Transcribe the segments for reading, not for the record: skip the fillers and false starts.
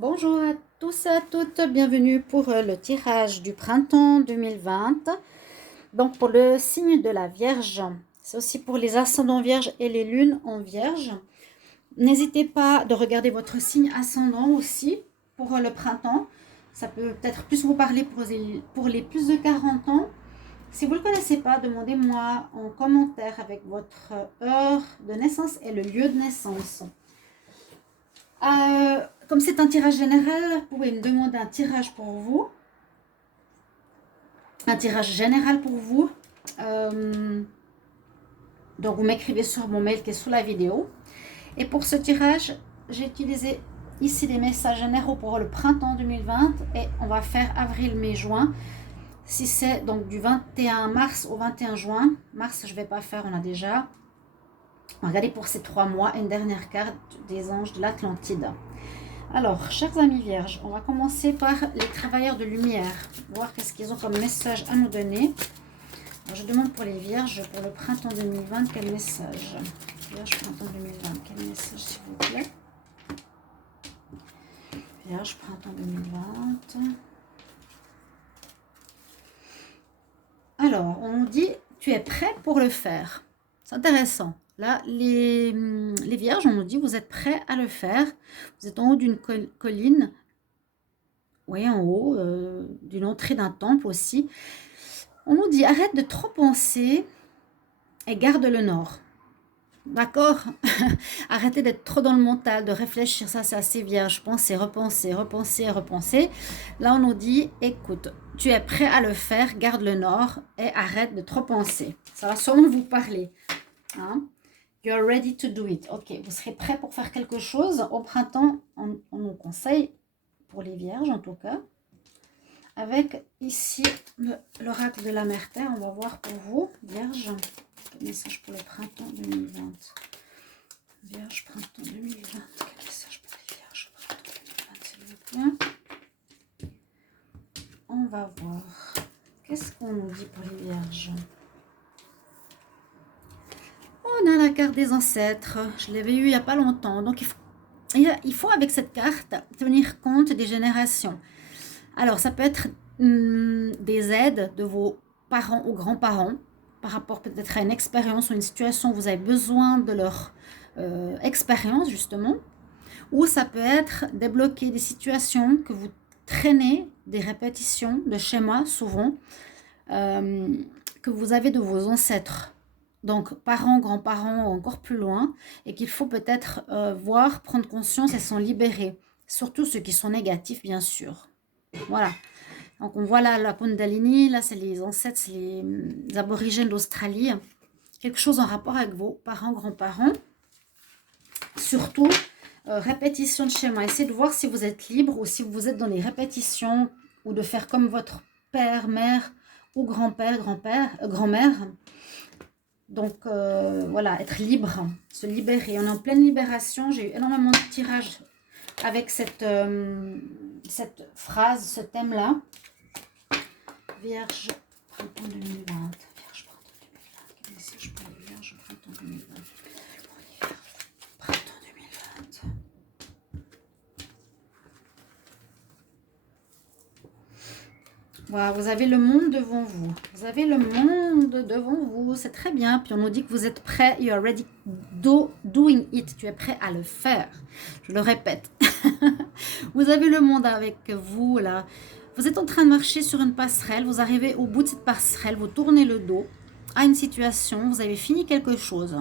Bonjour à tous et à toutes, bienvenue pour le tirage du printemps 2020. Donc pour le signe de la Vierge, c'est aussi pour les ascendants Vierges et les lunes en Vierge. N'hésitez pas de regarder votre signe ascendant aussi pour le printemps. Ça peut peut-être plus vous parler pour les plus de 40 ans. Si vous ne le connaissez pas, demandez-moi en commentaire avec votre heure de naissance et le lieu de naissance. Comme c'est un tirage général, vous pouvez me demander un tirage pour vous. Un tirage général pour vous. Donc vous m'écrivez sur mon mail qui est sous la vidéo. Et pour ce tirage, j'ai utilisé ici des messages généraux pour le printemps 2020 et on va faire avril, mai, juin. Si c'est donc du 21 mars au 21 juin, mars je ne vais pas faire, on a déjà. Regardez pour ces 3 mois, une dernière carte des anges de l'Atlantide. Alors, chers amis vierges, on va commencer par les travailleurs de lumière. Voir qu'est-ce qu'ils ont comme message à nous donner. Alors, je demande pour les vierges, pour le printemps 2020, quel message? Vierge, printemps 2020, quel message s'il vous plaît? Vierge, printemps 2020. Alors, on nous dit, tu es prêt pour le faire. C'est intéressant. Là, les vierges, on nous dit, vous êtes prêts à le faire. Vous êtes en haut d'une colline. Oui, en haut, d'une entrée d'un temple aussi. On nous dit, arrête de trop penser et garde le nord. D'accord? Arrêtez d'être trop dans le mental, de réfléchir, ça c'est assez vierge. Penser, repenser, repenser, repenser. Là, on nous dit, écoute, tu es prêt à le faire, garde le nord et arrête de trop penser. Ça va sûrement vous parler. Hein? You're ready to do it. Ok, vous serez prêt pour faire quelque chose. Au printemps, on nous conseille, pour les vierges en tout cas, avec ici l'oracle de la mère terre. On va voir pour vous, vierge, quel message pour le printemps 2020. Vierge, printemps 2020. Quel message pour les vierges, printemps 2020, s'il vous plaît. On va voir. Qu'est-ce qu'on nous dit pour les vierges? On a la carte des ancêtres. Je l'avais eu il n'y a pas longtemps. Donc, il faut avec cette carte tenir compte des générations. Alors, ça peut être des aides de vos parents ou grands-parents par rapport peut-être à une expérience ou une situation où vous avez besoin de leur expérience, justement. Ou ça peut être débloquer des situations que vous traînez, des répétitions de schémas, souvent, que vous avez de vos ancêtres. Donc, parents, grands-parents, encore plus loin, et qu'il faut peut-être voir, prendre conscience et s'en libérer. Surtout ceux qui sont négatifs, bien sûr. Voilà. Donc, on voit là la Kundalini, là, c'est les ancêtres, c'est les aborigènes d'Australie. Quelque chose en rapport avec vos parents, grands-parents. Surtout, répétition de schéma. Essayez de voir si vous êtes libre ou si vous êtes dans les répétitions ou de faire comme votre père, mère ou grand-père, grand-mère. Donc, voilà, être libre, se libérer. On est en pleine libération. J'ai eu énormément de tirages avec cette phrase, ce thème-là. Vierge, printemps 2020. Vierge, printemps 2020. Quel message pour les vierges, printemps 2020? Pour les vierges, printemps 2020. Voilà, vous avez le monde devant vous. Vous avez le monde devant vous. C'est très bien. Puis on nous dit que vous êtes prêt. You are ready doing it. Tu es prêt à le faire. Je le répète. Vous avez le monde avec vous là. Vous êtes en train de marcher sur une passerelle. Vous arrivez au bout de cette passerelle. Vous tournez le dos à une situation. Vous avez fini quelque chose.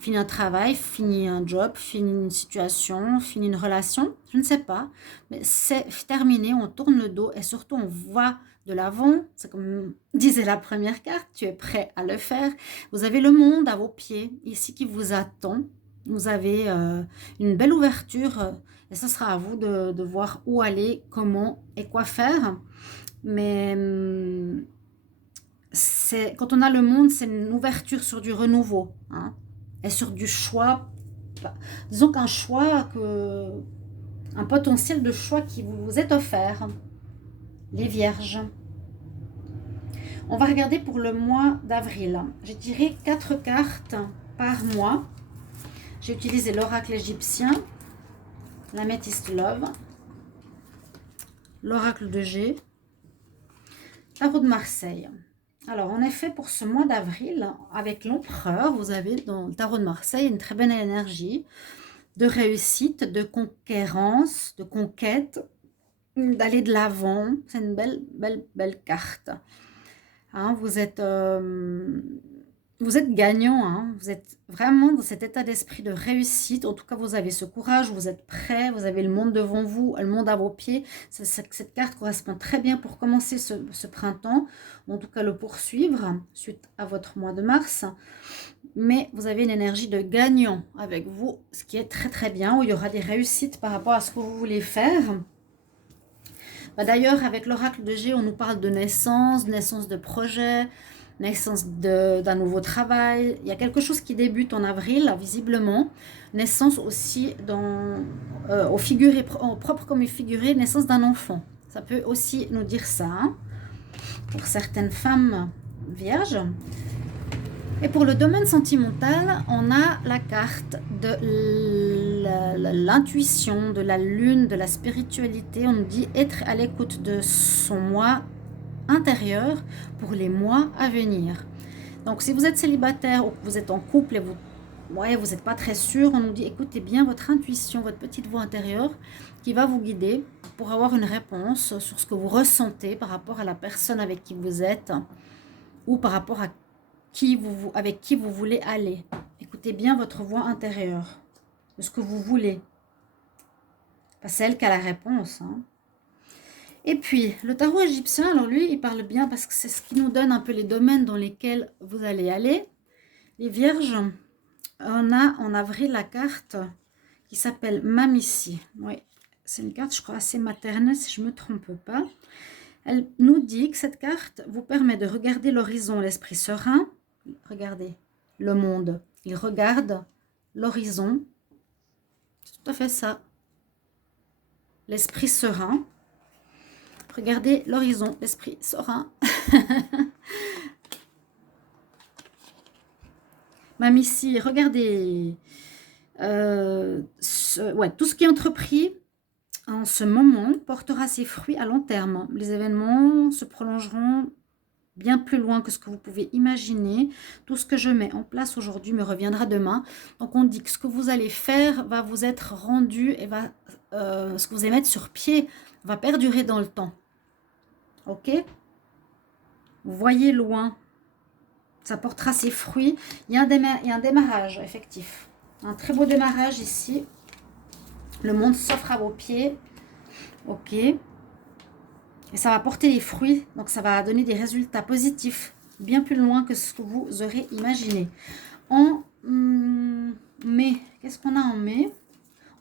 Fini un travail, fini un job, fini une situation, fini une relation. Je ne sais pas. Mais c'est terminé. On tourne le dos et surtout on voit de l'avant. C'est comme disait la première carte. Tu es prêt à le faire. Vous avez le monde à vos pieds ici qui vous attend. Vous avez une belle ouverture et ce sera à vous de voir où aller, comment et quoi faire. Mais quand on a le monde, c'est une ouverture sur du renouveau, hein, et sur du choix. Disons qu'un choix, un potentiel de choix qui vous est offert. Les vierges. On va regarder pour le mois d'avril. J'ai tiré 4 cartes par mois. J'ai utilisé l'oracle égyptien, l'améthyste love, l'oracle de G, tarot de Marseille. Alors, en effet, pour ce mois d'avril, avec l'empereur, vous avez dans le tarot de Marseille une très belle énergie de réussite, de conquérance, de conquête, d'aller de l'avant. C'est une belle, belle, belle carte. Hein, vous êtes gagnant, hein, vous êtes vraiment dans cet état d'esprit de réussite. En tout cas, vous avez ce courage, vous êtes prêt, vous avez le monde devant vous, le monde à vos pieds. Cette carte correspond très bien pour commencer ce printemps, ou en tout cas le poursuivre suite à votre mois de mars. Mais vous avez une énergie de gagnant avec vous, ce qui est très très bien, où il y aura des réussites par rapport à ce que vous voulez faire. D'ailleurs, avec l'oracle de G, on nous parle de naissance de projet, naissance d'un nouveau travail. Il y a quelque chose qui débute en avril, visiblement. Naissance aussi au figuré, au propre comme figuré, naissance d'un enfant. Ça peut aussi nous dire ça, hein, pour certaines femmes vierges. Et pour le domaine sentimental, on a la carte de l'intuition, de la lune, de la spiritualité. On nous dit être à l'écoute de son moi intérieur pour les mois à venir. Donc si vous êtes célibataire ou que vous êtes en couple et vous n'êtes pas très sûr, on nous dit écoutez bien votre intuition, votre petite voix intérieure qui va vous guider pour avoir une réponse sur ce que vous ressentez par rapport à la personne avec qui vous êtes ou par rapport à avec qui vous voulez aller. Écoutez bien votre voix intérieure, de ce que vous voulez. Pas celle qui a la réponse. Hein. Et puis, le tarot égyptien, alors lui, il parle bien parce que c'est ce qui nous donne un peu les domaines dans lesquels vous allez aller. Les vierges, on a en avril la carte qui s'appelle Mamissi. Oui, c'est une carte, je crois, assez maternelle, si je ne me trompe pas. Elle nous dit que cette carte vous permet de regarder l'horizon, l'esprit serein. Regardez, le monde, il regarde l'horizon. C'est tout à fait ça. L'esprit serein. Regardez l'horizon, l'esprit serein. Même ici, regardez. Tout ce qui est entrepris en ce moment portera ses fruits à long terme. Les événements se prolongeront bien plus loin que ce que vous pouvez imaginer. Tout ce que je mets en place aujourd'hui me reviendra demain. Donc on dit que ce que vous allez faire va vous être rendu et ce que vous allez mettre sur pied va perdurer dans le temps. Ok? Vous voyez loin. Ça portera ses fruits. Il y a un démarrage effectif. Un très beau démarrage ici. Le monde s'offre à vos pieds. Ok? Et ça va porter les fruits, donc ça va donner des résultats positifs, bien plus loin que ce que vous aurez imaginé. En mai, qu'est-ce qu'on a en mai?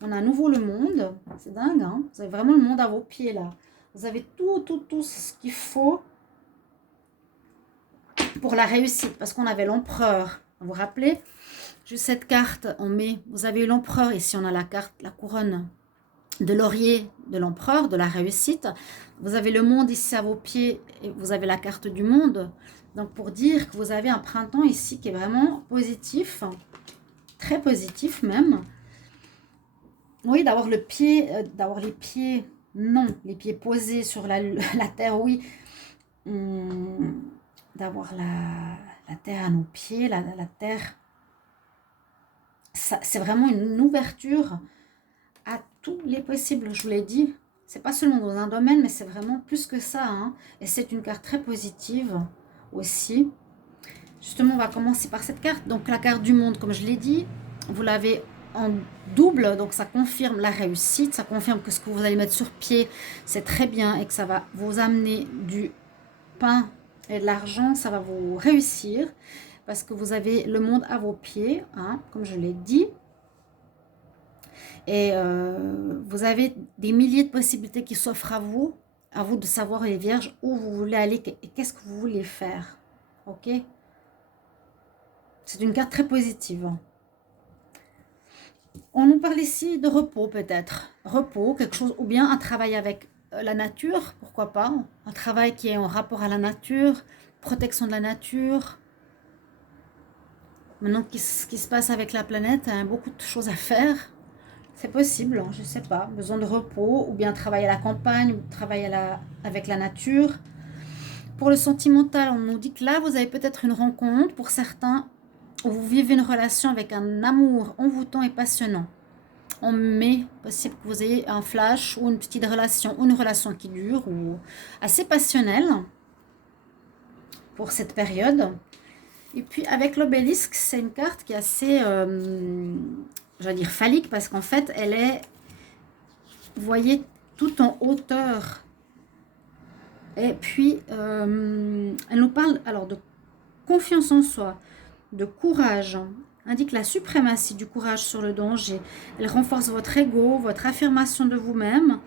On a à nouveau le monde, c'est dingue, hein, vous avez vraiment le monde à vos pieds là. Vous avez tout ce qu'il faut pour la réussite, parce qu'on avait l'empereur. Vous vous rappelez? Juste cette carte en mai, vous avez eu l'empereur, ici on a la carte, la couronne de laurier de l'empereur, de la réussite. Vous avez le monde ici à vos pieds et vous avez la carte du monde. Donc pour dire que vous avez un printemps ici qui est vraiment positif, très positif même. Oui, d'avoir les pieds, non, les pieds posés sur la terre, oui. D'avoir la terre à nos pieds, la terre. C'est vraiment une ouverture à tous les possibles, je vous l'ai dit. C'est pas seulement dans un domaine, mais c'est vraiment plus que ça. Hein. Et c'est une carte très positive aussi. Justement, on va commencer par cette carte. Donc la carte du monde, comme je l'ai dit, vous l'avez en double. Donc ça confirme la réussite. Ça confirme que ce que vous allez mettre sur pied, c'est très bien et que ça va vous amener du pain et de l'argent. Ça va vous réussir parce que vous avez le monde à vos pieds, hein, comme je l'ai dit. Et vous avez des milliers de possibilités qui s'offrent à vous de savoir les vierges où vous voulez aller et qu'est-ce que vous voulez faire. Ok? C'est une carte très positive. On nous parle ici de repos peut-être. Repos, quelque chose, ou bien un travail avec la nature, pourquoi pas. Un travail qui est en rapport à la nature, protection de la nature. Maintenant, ce qui se passe avec la planète, il y a beaucoup de choses à faire. C'est possible, hein, je ne sais pas. Besoin de repos, ou bien travailler à la campagne, ou travailler avec la nature. Pour le sentimental, on nous dit que là, vous avez peut-être une rencontre. Pour certains, où vous vivez une relation avec un amour envoûtant et passionnant. En mai, possible que vous ayez un flash ou une petite relation, ou une relation qui dure, ou assez passionnelle pour cette période. Et puis avec l'obélisque, c'est une carte qui est assez, je vais dire phallique, parce qu'en fait, elle est, vous voyez, tout en hauteur. Et puis, elle nous parle alors de confiance en soi, de courage, indique la suprématie du courage sur le danger. Elle renforce votre ego, votre affirmation de vous-même.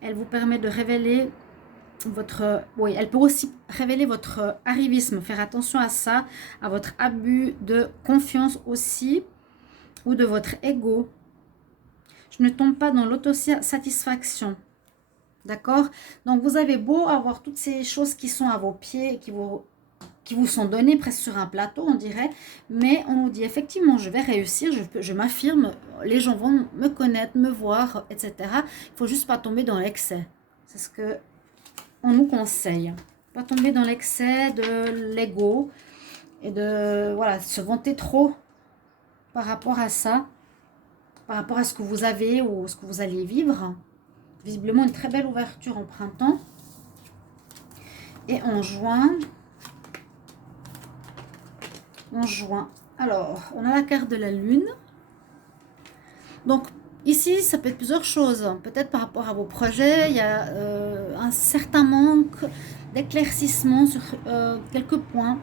Elle vous permet de révéler votre... Oui, elle peut aussi révéler votre arrivisme. Faire attention à ça, à votre abus de confiance aussi, ou de votre ego. Je ne tombe pas dans l'autosatisfaction. D'accord? Donc, vous avez beau avoir toutes ces choses qui sont à vos pieds, qui vous sont données presque sur un plateau, on dirait, mais on nous dit effectivement, je vais réussir, je m'affirme, les gens vont me connaître, me voir, etc. Il ne faut juste pas tomber dans l'excès. C'est ce que on nous conseille. Pas tomber dans l'excès de l'ego et de voilà, se vanter trop par rapport à ça, par rapport à ce que vous avez ou ce que vous allez vivre. Visiblement, une très belle ouverture en printemps. Et en juin, alors, on a la carte de la lune. Donc, ici, ça peut être plusieurs choses. Peut-être par rapport à vos projets, il y a un certain manque d'éclaircissement sur quelques points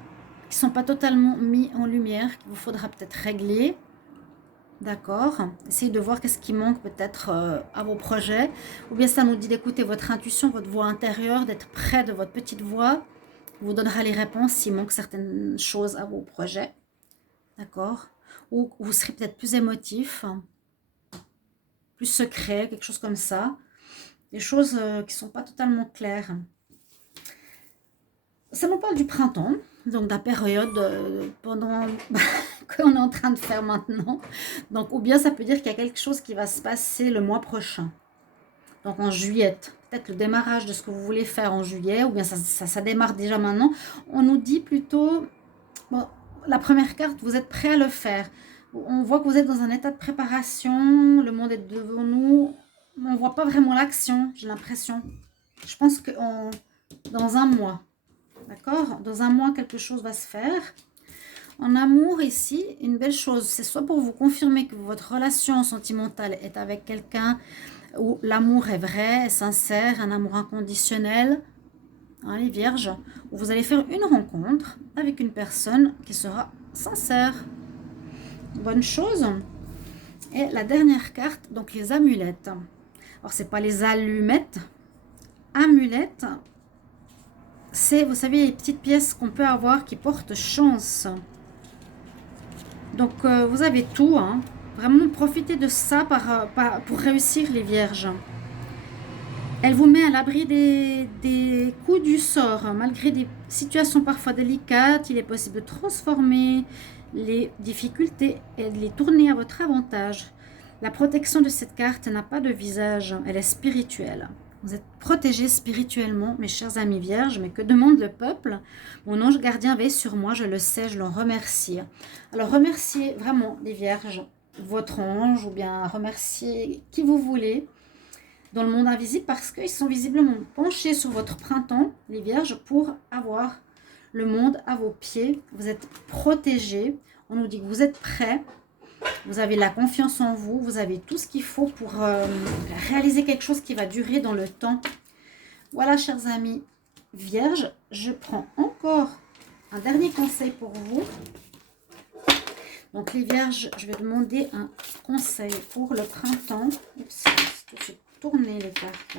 qui ne sont pas totalement mis en lumière, qu'il vous faudra peut-être régler. D'accord. Essayez de voir qu'est-ce qui manque peut-être à vos projets. Ou bien ça nous dit d'écouter votre intuition, votre voix intérieure, d'être près de votre petite voix. Vous donnera les réponses s'il manque certaines choses à vos projets. D'accord. Ou vous serez peut-être plus émotif, plus secret, quelque chose comme ça. Des choses qui ne sont pas totalement claires. Ça nous parle du printemps, donc de la période pendant qu'on est en train de faire maintenant. Donc, ou bien ça peut dire qu'il y a quelque chose qui va se passer le mois prochain. Donc en juillet, peut-être le démarrage de ce que vous voulez faire en juillet, ou bien ça démarre déjà maintenant. On nous dit plutôt, bon, la première carte, vous êtes prêt à le faire. On voit que vous êtes dans un état de préparation, le monde est devant nous. On ne voit pas vraiment l'action, j'ai l'impression. Je pense que dans un mois, d'accord? Dans un mois, quelque chose va se faire. En amour, ici, une belle chose, c'est soit pour vous confirmer que votre relation sentimentale est avec quelqu'un où l'amour est vrai, est sincère, un amour inconditionnel, hein, les vierges, où vous allez faire une rencontre avec une personne qui sera sincère. Bonne chose. Et la dernière carte, donc les amulettes. Alors, c'est pas les allumettes. Amulettes, c'est, vous savez, les petites pièces qu'on peut avoir qui portent chance. Donc, vous avez tout, hein. Vraiment, profitez de ça pour réussir les vierges. Elle vous met à l'abri des coups du sort. Malgré des situations parfois délicates, il est possible de transformer les difficultés et de les tourner à votre avantage. La protection de cette carte n'a pas de visage, elle est spirituelle. Vous êtes protégés spirituellement, mes chers amis vierges, mais que demande le peuple? Mon ange gardien veille sur moi, je le sais, je l'en remercie. Alors remerciez vraiment les vierges, votre ange, ou bien remerciez qui vous voulez dans le monde invisible, parce qu'ils sont visiblement penchés sur votre printemps, les vierges, pour avoir le monde à vos pieds. Vous êtes protégés, on nous dit que vous êtes prêts, vous avez la confiance en vous, vous avez tout ce qu'il faut pour réaliser quelque chose qui va durer dans le temps. Voilà, chers amis vierges, je prends encore un dernier conseil pour vous. Donc les vierges, je vais demander un conseil pour le printemps. Oups, tout de suite tourner les cartes.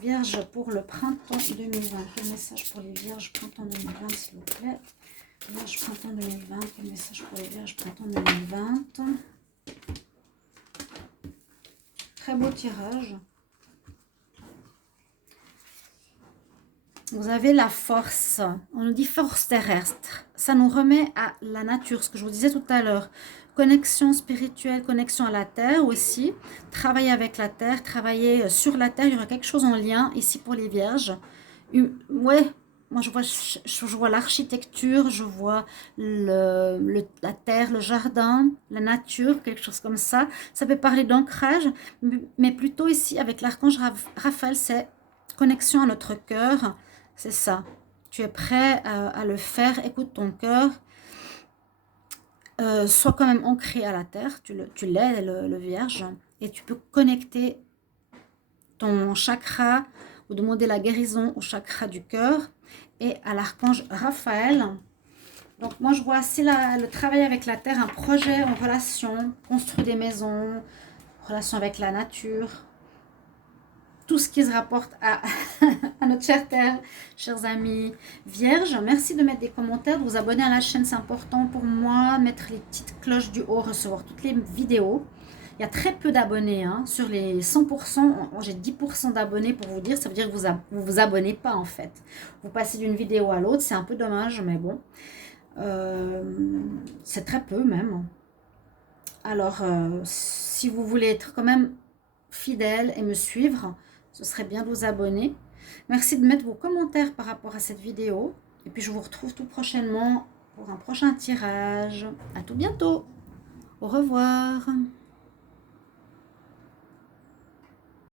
Vierge pour le printemps 2020. Quel message pour les vierges printemps 2020, s'il vous plaît? Vierge printemps 2020. Quel message pour les vierges printemps 2020? Très beau tirage. Vous avez la force, on nous dit force terrestre. Ça nous remet à la nature, ce que je vous disais tout à l'heure. Connexion spirituelle, connexion à la terre aussi. Travailler avec la terre, travailler sur la terre. Il y aura quelque chose en lien ici pour les vierges. Ouais, moi je vois l'architecture, je vois la terre, le jardin, la nature, quelque chose comme ça. Ça peut parler d'ancrage, mais plutôt ici avec l'archange Raphaël, c'est connexion à notre cœur. C'est ça. Tu es prêt à le faire. Écoute ton cœur. Sois quand même ancré à la terre. Tu l'es, le vierge. Et tu peux connecter ton chakra ou demander la guérison au chakra du cœur et à l'archange Raphaël. Donc moi je vois assez le travail avec la terre, un projet en relation, construire des maisons, relation avec la nature, tout ce qui se rapporte à notre chère terre, chers amis vierges. Merci de mettre des commentaires, de vous abonner à la chaîne, c'est important pour moi, mettre les petites cloches du haut, recevoir toutes les vidéos. Il y a très peu d'abonnés, hein. Sur les 100%, j'ai 10% d'abonnés pour vous dire, ça veut dire que vous vous abonnez pas en fait. Vous passez d'une vidéo à l'autre, c'est un peu dommage, mais bon. C'est très peu même. Alors, si vous voulez être quand même fidèle et me suivre, ce serait bien de vous abonner. Merci de mettre vos commentaires par rapport à cette vidéo. Et puis je vous retrouve tout prochainement pour un prochain tirage. À tout bientôt. Au revoir.